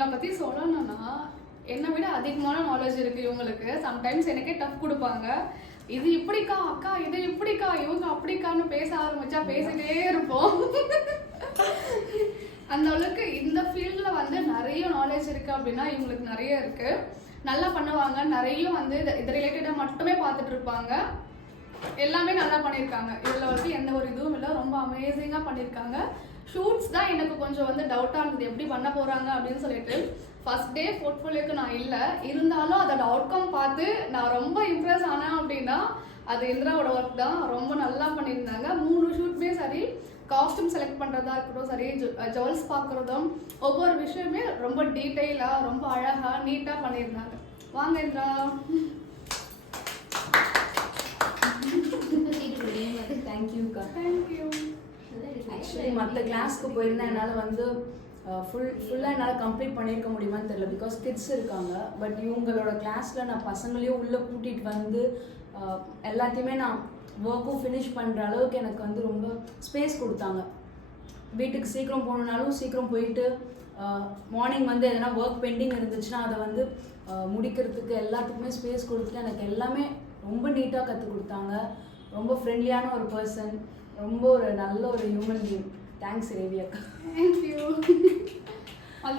இவங்கள பற்றி சொல்லணும்னா என்னை விட அதிகமான நாலேஜ் இருக்குது இவங்களுக்கு. சம்டைம்ஸ் எனக்கே டஃப் கொடுப்பாங்க. இது இப்படிக்கா அக்கா, இது இப்படிக்கா, இவங்க அப்படிக்கான்னு பேச ஆரம்பிச்சா பேசிட்டே இருப்போம். அந்த அளவுக்கு இந்த ஃபீல்டில் வந்து நிறைய நாலேஜ் இருக்குது அப்படின்னா இவங்களுக்கு நிறைய இருக்குது. நல்லா பண்ணுவாங்க. நிறைய வந்து இது ரிலேட்டடாக மட்டுமே பார்த்துட்டு இருப்பாங்க. எல்லாமே நல்லா பண்ணியிருக்காங்க. இதில் வந்து எந்த ஒரு இதுவும் இல்லை, ரொம்ப அமேசிங்காக பண்ணியிருக்காங்க. ஷூட்ஸ் தான் எனக்கு கொஞ்சம் வந்து டவுட்டாக இருந்தது, எப்படி பண்ண போகிறாங்க அப்படின்னு சொல்லிட்டு. ஃபர்ஸ்ட் டே போர்ட்ஃபோலியோக்கு நான் இல்லை, இருந்தாலும் அதோட அவுட்கம் பார்த்து நான் ரொம்ப இம்ப்ரெஸ் ஆனேன் அப்படின்னா அது இந்திராவோட ஒர்க் தான். ரொம்ப நல்லா பண்ணியிருந்தாங்க. 3 ஷூட்டுமே சரி, காஸ்டியூம் செலக்ட் பண்ணுறதா இருக்கட்டும் சரி, ஜுவல்ஸ் பார்க்குறதும் ஒவ்வொரு விஷயமே ரொம்ப டீட்டெயிலாக ரொம்ப அழகாக நீட்டாக பண்ணியிருந்தாங்க. வாங்க இந்திரா. தேங்க்யூக்கா. தேங்க்யூ. ஆக்சுவலி மற்ற கிளாஸ்க்கு போயிருந்தா என்னால் வந்து ஃபுல்லாக என்னால் கம்ப்ளீட் பண்ணியிருக்க முடியுமான்னு தெரியல, பிகாஸ் கிட்ஸ் இருக்காங்க. பட் இவங்களோட கிளாஸில் நான் பசங்களையும் உள்ளே கூட்டிகிட்டு வந்து எல்லாத்தையுமே நான் ஒர்க்கும் ஃபினிஷ் பண்ணுற அளவுக்கு எனக்கு வந்து ரொம்ப ஸ்பேஸ் கொடுத்தாங்க. வீட்டுக்கு சீக்கிரம் போகணுன்னாலும் சீக்கிரம் போயிட்டு மார்னிங் வந்து எதனா ஒர்க் பெண்டிங் இருந்துச்சுன்னா அதை வந்து முடிக்கிறதுக்கு எல்லாத்துக்குமே ஸ்பேஸ் கொடுத்துட்டு எனக்கு எல்லாமே ரொம்ப நீட்டாக கற்றுக் கொடுத்தாங்க. ரொம்ப ஃப்ரெண்ட்லியான ஒரு பர்சன், ரொம்ப ஒரு நல்ல ஒரு ஹியூமன் பீயிங். தேங்க்ஸ் ரேவி அக்கா. தேங்க்யூ.